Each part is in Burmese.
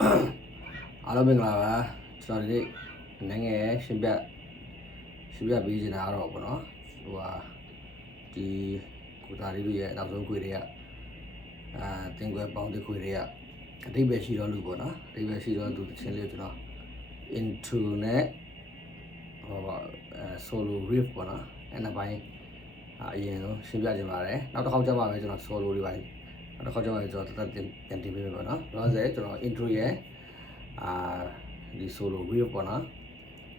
အားလုံးမင်္ဂလာပါကျွန်တော်ဒီနိုင်ငံရှင်းပြပေးနေတာတော့ပေါ့နော်ဟိုဟာဒီကိုသားလေးတို့ရဲ့နောက်ဆုံးခွေတွေကတင်ခွဲပေါင်းတစ်ခွေတွေကအတိတ်ပဲရှိတော့လူပေါ့နော်အတိတ်ပဲရှိတော့လူတစ်ချင်းလေးကျွန်တော် intro နဲ့ဟိုsolo riff ပေါ့နော်အဲ့နှစ်ပိုင်းအရင်ဆုံးရှင်းပြခြင်းပါတယ်နောက်တစ်ခေါက်ကျမှပဲကျွန်တော် solo တွေပိုင်းနောက်တစ်ခေါက်ကျမှပဲကျွန်တော်တက်တင်ပေးမယ်ပေါ့နော်တော့ဆိုကျွန်တော် intro ရဲ့ဒီ solo riff ပေါ့နော်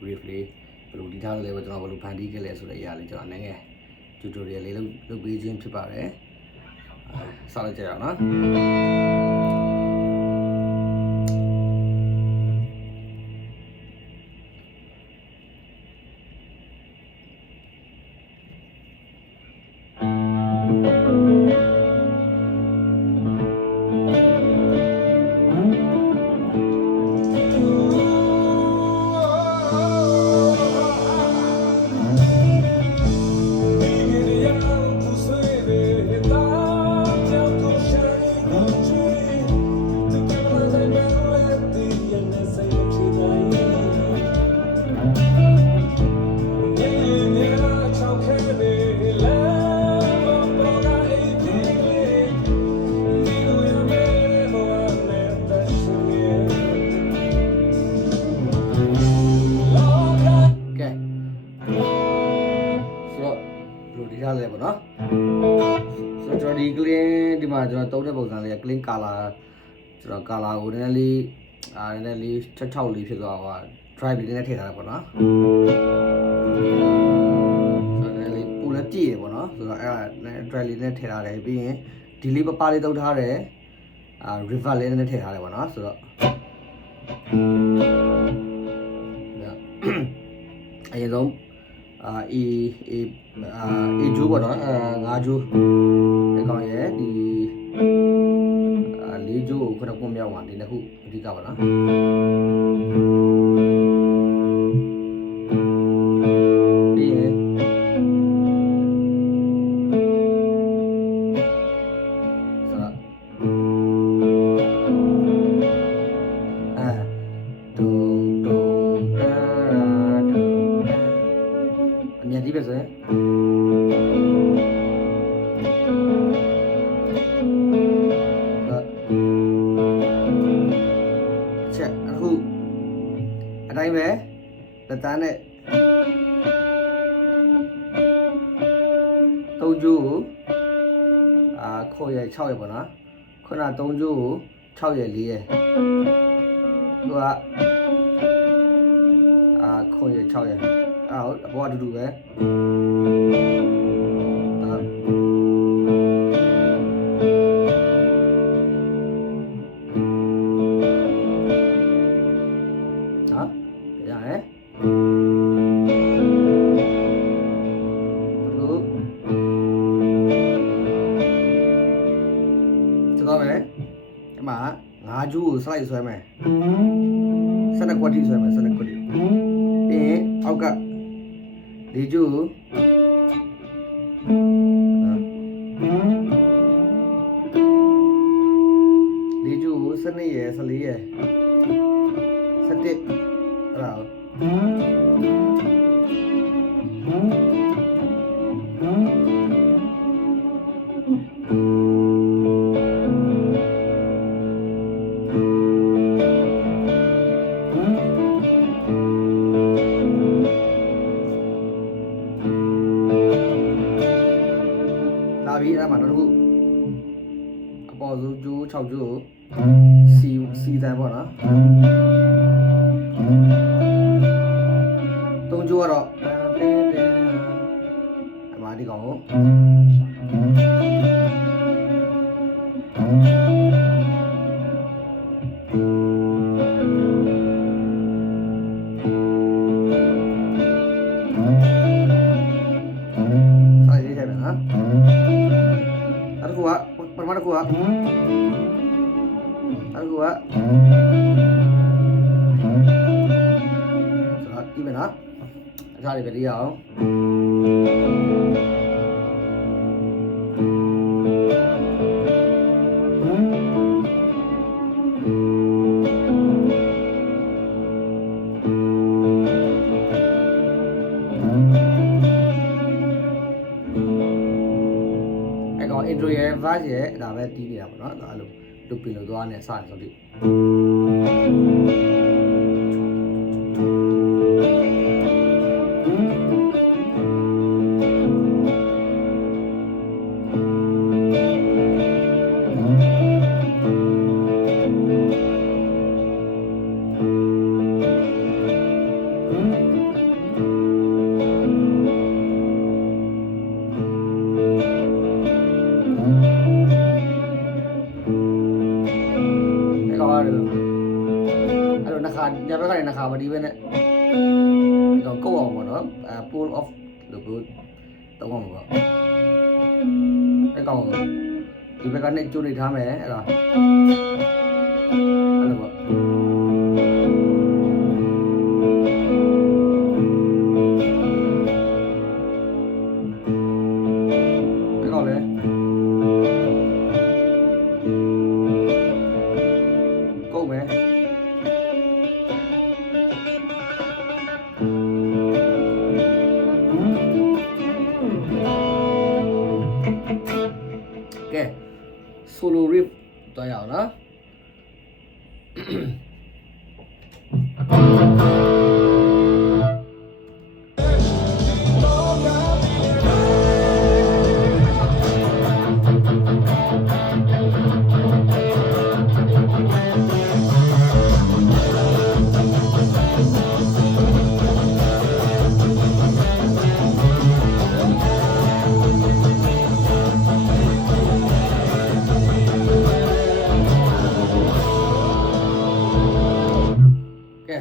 riff လေးဘယ်လိုဒီထားလဲပဲကျွန်တော်ဘယ်လိုဖန်တီးခဲ့လဲဆိုတဲ့အရာလေးကျွန်တော်အနေနဲ့ tutorial လေးလုပ်ပေးခြင်းဖြစ်ပါတယ်စလိုက်ကြရအောင်နော်ဒီထားလဲပေါ့နော်ဆိုတော့ဒီ clean ဒီမှာကျွန်တော်သုံးတဲ့ပုံစံလေးက clean color ကျွန်တော် color ကိုနည်းနည်းလေး66လေးဖြစ်သွားဟို drive လေးနဲ့ထည့်ထားတယ်ပေါ့နော်ဆိုတော့လေးပူလည်းပြည့်ရပေါ့နော်ဆိုတော့အဲ့ဒါ drive လေးနဲ့ထည့်ထားတယ်ပြီးရင်ဒီလေးပလေးသုံးထားတယ်reverb လေးနဲ့ထည့်ထားတယ်ပေါ့နော်ဆိုတော့အရင်ဆုံးအေဂျိုးပေါ့နော်5ဂျိုးဒီကောင်ရဲ့ဒီ4ဂျိုးကိုခုနကမြောက်ပါဒီနှစ်ခုအဓိကပါနော်ပြီးရင်မြန်ကြီးပဲဆိုရင်ချက်အခုအတိုင်းပဲလက်သားနဲ့3ကျိုးကိုခေါ်ရ6ရပေါ့နော်ခုန3ကျိုးကို6ရ4ရသူကခေါ်ရ6ရအပေါ်အတူတူပဲရတယ်တော့မယ်ဒီမှာ5ကျူးကို slide ဆွဲမယ်12 quad ဆွဲမယ်12 quad ပြီးရင်အောက်က4ကျူး12ရယ်14ရယ်17အဲ့ဒါလာပြီးအဲ့မှာနောက်တစ်ခုအပေါ်စုကျိုး6ကျိုးစီတန်ပေါ့နော်3ကျိုးကတော့အမှားဒီကောင်ကိုဆိုင်လေးထည့်မယ်နော်အဲ့ဒါကပထမတစ်ခုကအဲ့ဒါကဒီမယ်နော်အစားလေးပဲဒီအောင် verse ရဲ့ဒါပဲတီးနေတာပေါ့နော်အဲ့လိုလုတ်ပင်လို့သွားနေစတယ်ဆိုတော့ညဘက်ကနေနှခါမတီးပဲနဲ့ဒီကောင်ကုတ်အောင်ပေါ့နော်pull off လို့ပြောတော့မှာပေါ့အဲ့ကောင်ဒီဘက်ကနေကျိုးနေထားမယ်အဲ့ဒါအဲ့လိုပေါ့အဲ့ကောင်လေကုတ်မယ်solo riff တွားရအောင်နော်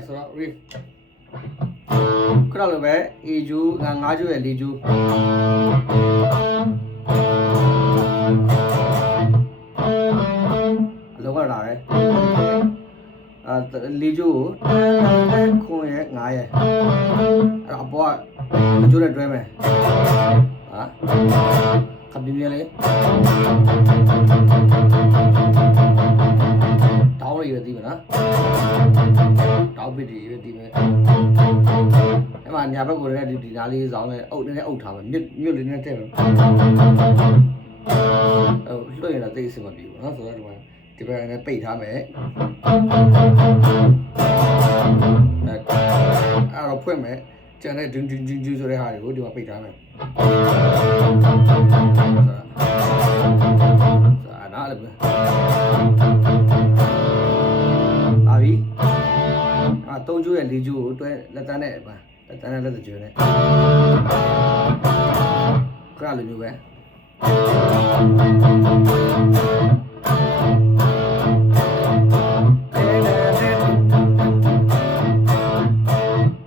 ဆိုတော့ riff ခရလိုပဲ A ကျူး5ကျူးရဲ့4ကျူးအလုံးကလာပဲ4ကျူးကိုခွန်ရဲ့5ရဲ့အဲ့တော့အပေါ်ကကျူးနဲ့တွဲမယ်ဟာခပ်ပြင်းပြင်းလေးတောင်းရည်ပဲသိမလားတောက်ပစ်ဒီပဲဒီပဲအဲ့မှာညာဘက်ကိုလည်းဒီနားလေးစောင်းနဲ့အုပ်နဲ့အုပ်ထားမယ်မြွတ်လေးနဲ့ထည့်မယ်လွှတ်ရင်တော့သိအဆင်မပြေဘူးနော်ဆိုတော့ဒီဘက်နဲ့ပိတ်ထားမယ်အဲ့တော့ဖွင့်မယ်ကျန်တဲ့ဒင်းဆိုတဲ့ဟာတွေကိုဒီမှာပိတ်ထားမယ်ဆိုတာနားလည်းပဲအာပြီ3ကျိုးရဲ့4ကျိုးကိုတွဲလက်တန်းနဲ့ပါလက်တန်းနဲ့လက်ကျိုးနဲ့ခရလိုမျိုးပဲ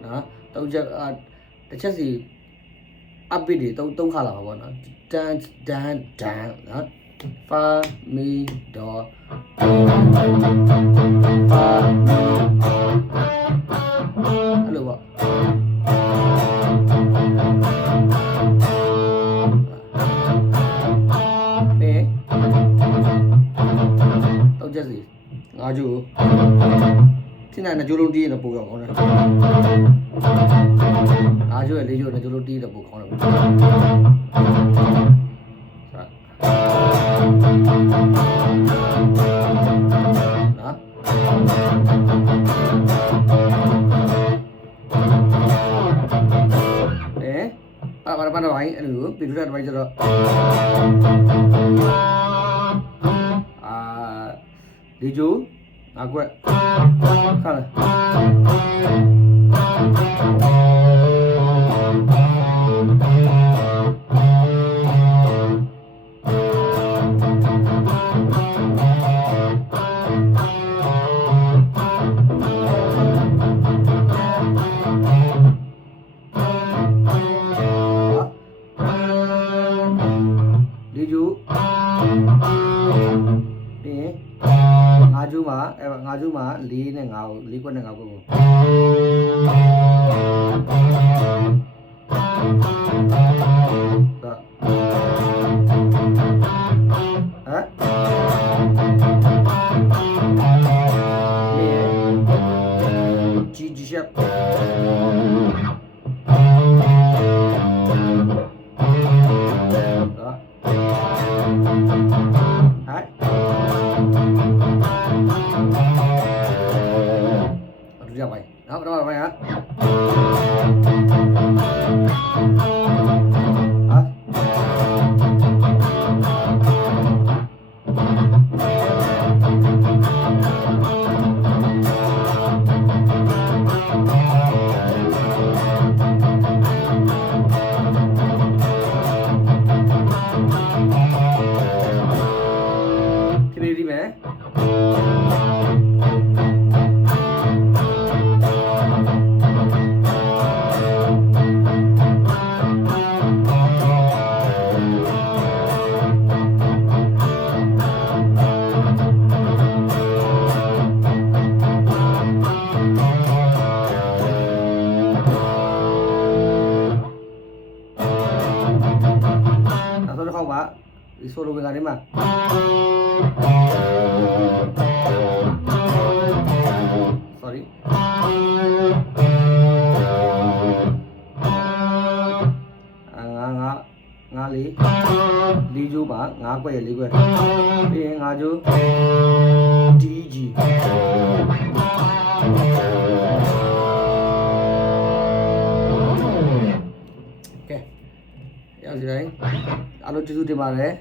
နော်3ချက်တစ်ချက်စီ upbeat တွေ3ခါလာပါဘောနော်တန်နော် fa mi do faအဲ့လိုပေါ့တော့ချက်စီ5ကျိုးဒီနေ့2ကျိုးလုံးတီးရင်တော့ပိုကောင်းတယ်5ကျိုးရဲ့4ကျိုး2ကျိုးလုံးတီးတော့ပိုကောင်းတယ်နော်ဘာတော့ဘိုင်းအဲ့လိုပြည်ထတဲ့ဘိုင်းကျတော့ဒီကျိုးငါကွက်ခါဒီကျိုးတင်း5ကျိုးမှာအဲ့5ကျိုးမှာ4နဲ့5ကို4ခွက်နဲ့5ခွက်ကိုG sharp đó နောက်တော့ပိုင်းဟာခရီးဒီမယ်နောက်ဆုံးတစ်ခေါက်ပါဒီဆိုလိုဝင်ကနေမှာsorry ငါလေးကျိုးပါငါကွက်ရလေးကွက်ပြီးရင်ငါကျိုး DG ကဲရောက်စီတိုင်းအားလုံးကျေးဇူးတင်ပါတယ်